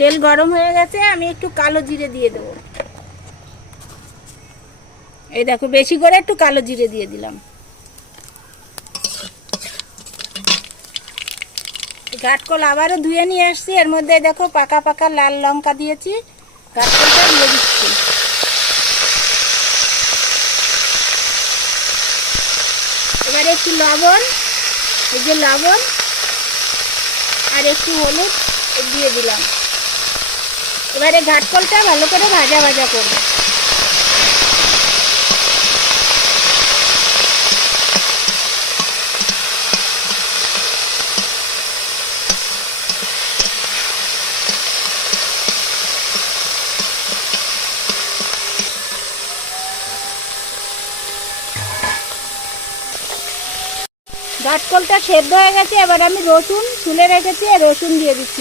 তেল গরম হয়ে গেছে, আমি একটু কালো জিরে দিয়ে দেবো। এই দেখো বেশি করে একটু কালো জিরে দিয়ে দিলাম। কাঠকল আবারও ধুয়ে নিয়ে আসছি, এর মধ্যে দেখো পাকা পাকা লাল লঙ্কা দিয়েছি, কাঠকলটা দিয়ে দিচ্ছি। এবারে একটু লবণ, এই যে লবণ আর একটু হলুদ দিয়ে দিলাম। এবারে কাঠকলটা ভালো করে ভাজা ভাজা করবো। কাঠকলটা সেদ্ধ হয়ে গেছে, এবার আমি রসুন ছুলে রেখেছি, রসুন দিয়ে দিচ্ছি।